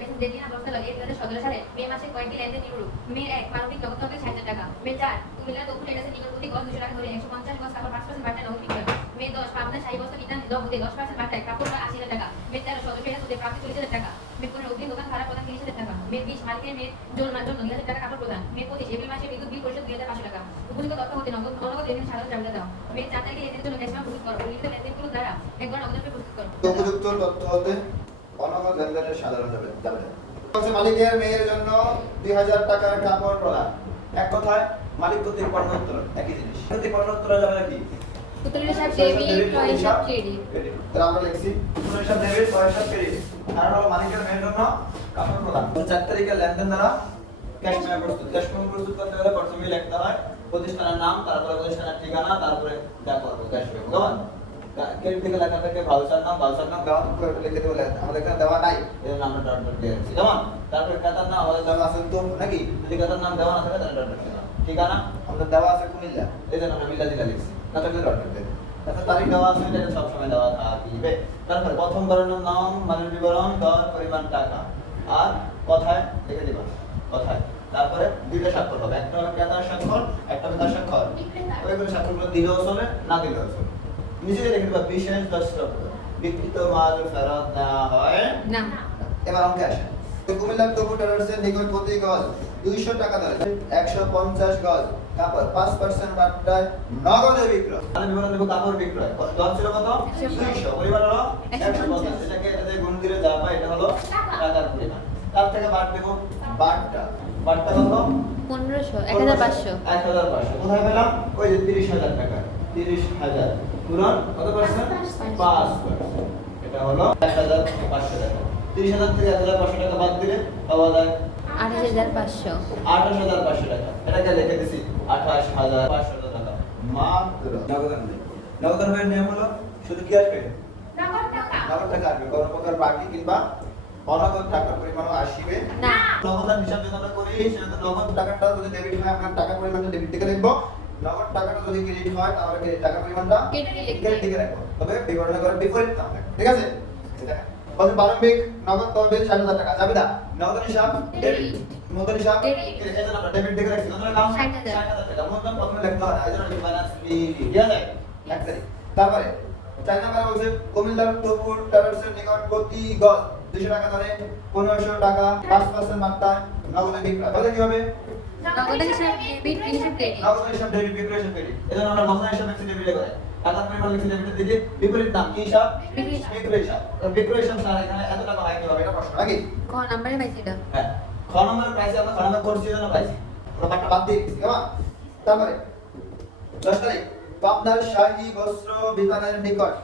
Message দেখি না বস্তা লাগে 2017 সালে মে মাসে কয়েকটি লেনদেন নিম্নরূপ। মে 1 মানবিক নগদ তহবিল 60,000 টাকা। মে 4 কুমিল্লা দক্ষিণ এলাকার নিকট প্রতি গজ 200 টাকা ধরে 150 গজ কাপড় 5% বাটায় নগদ বিক্রয়। মে 10 পাবনা শাহী বস্ত্র বিতান দহতে 10% বাটায় কাপড় 80,000 টাকা। মে 13 সদস্যরা সুদে প্রাপ্তি 40,000 টাকা। মে 15 অগ্রিম দোকান ভাড়া প্রদান 30,000 টাকা। মে 20 মালিকের মেয়ের জন্য 2,000 টাকা কাপড় প্রদান। মে 25 এপ্রিল মাসে বিদ্যুৎ বিল পরিশোধ 2,500 টাকা। উপযুক্ত তথ্য হতে নগদ অনগদ লেনদেন সাধারণ চাহিদা দাও। মে 4 তারিখে লেনদেনের জন্য ক্যাশ প্রস্তুত করো। উল্লিখিত লেনদেনগুলো দ্বারা একবার নগদ পে প্রস্তুত করো। উপযুক্ত তথ্য হতে অনগদ লেনদেনের সাধারণ যাবে। মালিকের মেয়ের জন্য 2,000 টাকার কাপড় প্রদান। এক কথায় মালিক কর্তৃক পণ্য উত্তোলন একই জিনিস। কর্তৃক পণ্য উত্তোলন যাবে নাকি? উত্তোলন হিসাব ডেবিট, ক্রয় হিসাব ক্রেডিট। তাহলে আমরা লিখছি উত্তোলন হিসাব ডেবিট, ক্রয় হিসাব ক্রেডিট। আর হলো মালিকের মেয়ের জন্য কাপড় প্রদান। 4 তারিখে লেনদেন দ্বারা ক্যাশ পেমেন্ট প্রস্তুত। ক্যাশ পেমেন্ট প্রস্তুত করতে হলে প্রথমেই লিখতে হয় প্রতিষ্ঠানের নাম, তারপরে প্রতিষ্ঠানের ঠিকানা, তারপরে যা করব ক্যাশ পেমেন্ট। কেমন? ক্রেডিট থেকে লেখা থাকে ভাউচার নাম দেওয়া থাকলে ওটা লিখে দেবো। আমাদের এখানে দেওয়া নাই, এর নামটা ডট ডট দিয়ে দিচ্ছি। কেমন? তারপরে ক্রেতার নাম আমাদের দেওয়া আছে তো নাকি? যদি ক্রেতার নাম দেওয়া না থাকে তাহলে ডট ডট দিয়ে দাও। ঠিকানা আমাদের দেওয়া আছে কুমিল্লা, এই জন্য আমরা মিল্লা জেলা লিখছি। না থাকলে ডট ডট দিয়ে দাও। তারপর তারিখ দেওয়া আছে, এটা সব সময় দেওয়া থাকবে। তারপরে প্রথম বর্ণের নাম, মানের বিবরণ, দর, পরিমাণ, টাকা আর কথায় লিখে দিবা। কথায় তারপরে দুইটা স্বাক্ষর হবে, একটা হবে ক্রেতার স্বাক্ষর, একটা হবে তার স্বাক্ষর। ওইগুলো স্বাক্ষরগুলো দিলেও চলে, না দিলেও চলে। নিচে দেখে দিবা বিশেষ দ্রষ্টব্য, বিক্রিত মাল ফেরত দেওয়া হয় না। এবার অঙ্কে আসে। কুমিল্লার তবু ট্রেডার্সের নিকট প্রতি গজ 200 টাকা ধরে 150 গজ কাপড় 5% বাটায় নগদে বিক্রয়। তাহলে বিবরণ দেব কাপড় বিক্রয়। দর ছিল কত? 200, পরিমাণ হলো 150। এটাকে এটাতে গুণ দিলে যা পাই এটা হলো টাকার পরিমাণ। তার থেকে বাদ দেব বাটটা কত? 1500, 1500। 1500 কোথায় পেলাম? ওই যে 30,000 টাকা। 30,000 গুণন কত পার্সেন্ট? 5%। এটা হলো 1,500 টাকা। 30,000 থেকে 1,500 টাকা বাদ দিলে পাওয়া যায় 28,500। 28,500 টাকা। এটাকে লিখে দিছি 28,500 টাকা মাত্র। নগদানের নিয়ম হলো শুধু কি আসবে? নগদ টাকা আসবে। কোনো প্রকার বাকি কিংবা অনগদ টাকার পরিমাণও আসবে না। নগদান হিসাব যদি আমরা করি, সেটা নগদ টাকাটা যদি ডেবিট হয় আমরা টাকার পরিমাণটা ডেবিট থেকে লিখব। নগদ টাকাটা যদি ক্রেডিট হয় তাহলে টাকার পরিমাণটা ক্রেডিট থেকে লিখব। তবে বিবরণ করে বিপরীত নাম লিখব। ঠিক আছে? বলতে প্রারম্ভিক নগদ তহবিল 60,000 টাকা। যাবে না? নগদ হিসাব ডেবিট, নগদ হিসাব ক্রেডিট। এজন্য আমরা ডেবিট থেকে লিখছি। তাহলে নাম 60,000 টাকা। মূলধন প্রথমে লিখতে হয়, এজন্য ফাইনান্স বি ঠিক আছে? এক তারিখ। তারপরে 4 নম্বরে বলছে কুমিল্লার তপুর ট্রেডার্সের নিকট প্রতি গজ 200 টাকা ধরে 1500 টাকা 5% মাত্রায় নগদে বিক্রয়। তাহলে কি হবে? নগদ হিসাব ডেবিট, হিসাব ক্রেডিট। নগদ হিসাব ডেবিট, বিক্রয় হিসাব ক্রেডিট। এজন্য আমরা নগদ হিসাব লিখছি ডেবিটে করে। টাকার পরিমাণ লিখছি ডেবিটের দিকে, বিপরীত নাম কি হিসাব? বিক্রয় হিসাব। তো বিক্রয় হিসাব ছাড়া এখানে এত টাকা হয় কিভাবে? এটা প্রশ্ন নাকি? ক নাম্বারে পাইছি এটা। হ্যাঁ, খ নম্বরে প্রাইসে আমরা খ নম্বর করছি জন্য পাইছি। আমরা বাটটা বাদ দিয়ে দিচ্ছি। কেমন? তারপরে 10 তারিখ পাবনার শাহী বস্ত্র বিতানের নিকট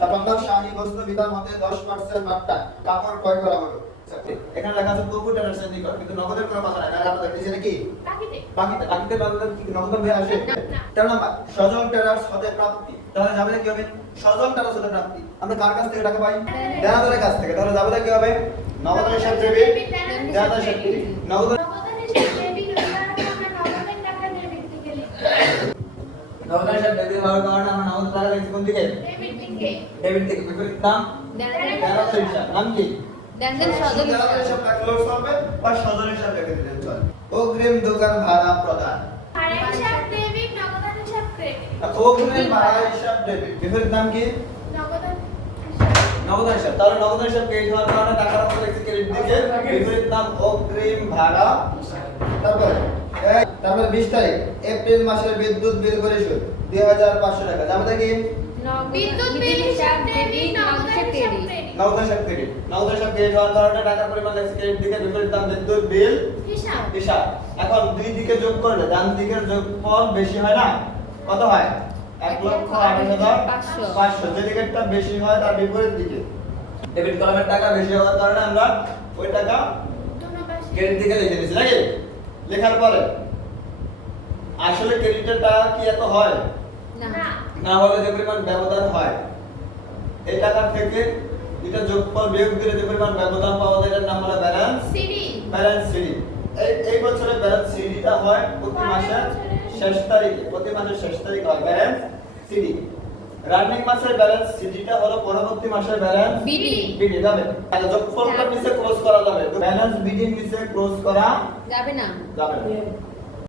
পাবনার শাহী বস্ত্র বিতান মতে 10% মাত্রা কাপড় ক্রয় করা হলো। এখানে লেখা আছে তবু ট্রেডার্সের নিকট, কিন্তু নগদের কোনো কথা নাই। না আমরা দেখতেছি নাকি? বাকিতে কি নগদ বের আসে? 13 নাম্বার সজল ট্রেডার্স হতে প্রাপ্তি। তাহলে যাবে কি হবে? সজল ট্রেডার্স হতে প্রাপ্তি। আমরা কার কাছ থেকে টাকা পাই? দেনাদারের কাছ থেকে। তাহলে যাবে কি হবে? নগদের হিসাব ডেবিট, দেনাদারের হিসাব ক্রেডিট। নগদের হিসাব ডেবিট হওয়ার কারণে আমরা নগদ টাকা লিখছি কোন দিকে? ডেবিট থেকে। বিপরীত নাম দেনাদারের হিসাব। নাম কি? দেনদেন সদল দেনাদারের হিসাব লিখলেও চলবে বা সজল হিসাব লিখে দিলেও চলবে। অগ্রিম দোকান ভাড়া প্রদান। অগ্রিম ভাড়া হিসাব ডেবিট। বিপরীত নাম কি? নগদ হিসাব। তাহলে নগদ হিসাব ক্রেডিট হওয়ার কারণে টাকার উপর লিখছি ক্রেডিট দিকে, বিপরীত নাম অগ্রিম ভাড়া। তারপরে 20 তারিখ এপ্রিল মাসের বিদ্যুৎ বিল পরিশোধ 2,500 টাকা। যাবে কি? বিদ্যুৎ বিল হিসাব ডেবিট, নগদ হিসাব ক্রেডিট। নগদ হিসাব ক্রেডিট। নগদ হিসাব ক্রেডিট হওয়ার কারণে টাকার পরিমাণ লিখছি ক্রেডিট দিকে, বিপরীত নাম বিদ্যুৎ বিল হিসাব। এখন দুই দিকে যোগ করলে ডান দিকের যোগফল বেশি হয় না? কত হয়? 1,28,500। যে দিকেরটা বেশি হয় তার বিপরীত দিকে ডেবিট কলামের টাকা বেশি হওয়ার কারণে আমরা ওই টাকা ক্রেডিট দিকে লিখে দিয়েছি নাকি? লেখার পরে আসলে ক্রেডিটের টাকা কি এত হয়? না হলে যে পরিমাণ ব্যবধান হয়, এই টাকা থেকে এটা যোগফল বিয়োগ দিলে যে পরিমাণ ব্যবধান পাওয়া যায় এটার নাম হলো ব্যালেন্স সিডি। Balance CD. এই বছরের ব্যালেন্স সিডিটা হয় প্রতি মাসের শেষ তারিখে। প্রতি মাসের শেষ তারিখে হয় ব্যালেন্স সিডি। রানিং মাসের ব্যালেন্স সিডিটা হলো পরবর্তী মাসের ব্যালেন্স বিডি। যাবে। তাহলে যোগফলটা নিচে ক্লোজ করা যাবে, ব্যালেন্স বিডিং নিচে ক্লোজ করা যাবে না। যাবে না।